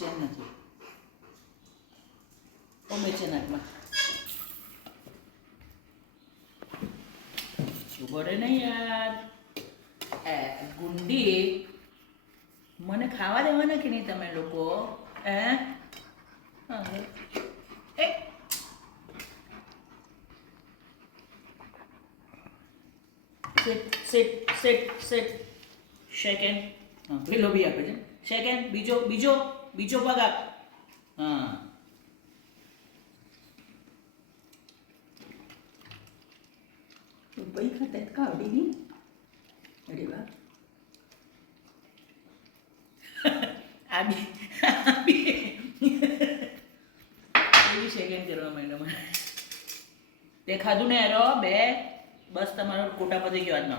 Chain નથી. બે chain હાથમાં ઉભો રે નહીં યાર. ગુંડી મને ખાવા દેવાના કે નહીં તમે લોકો? Sit, sit, sit, sit. Second. પેલો બી આપે છે. સેકન્ડ, બીજો પગ આપ. હા. પૈ ખાતા का आवडी नहीं. अरे वाह. આબી સેકન્ડ કરવા માંડ્યો. તે ખાધું ને યારો બે બસ તમારો કોટા પતી ગયો આજનો.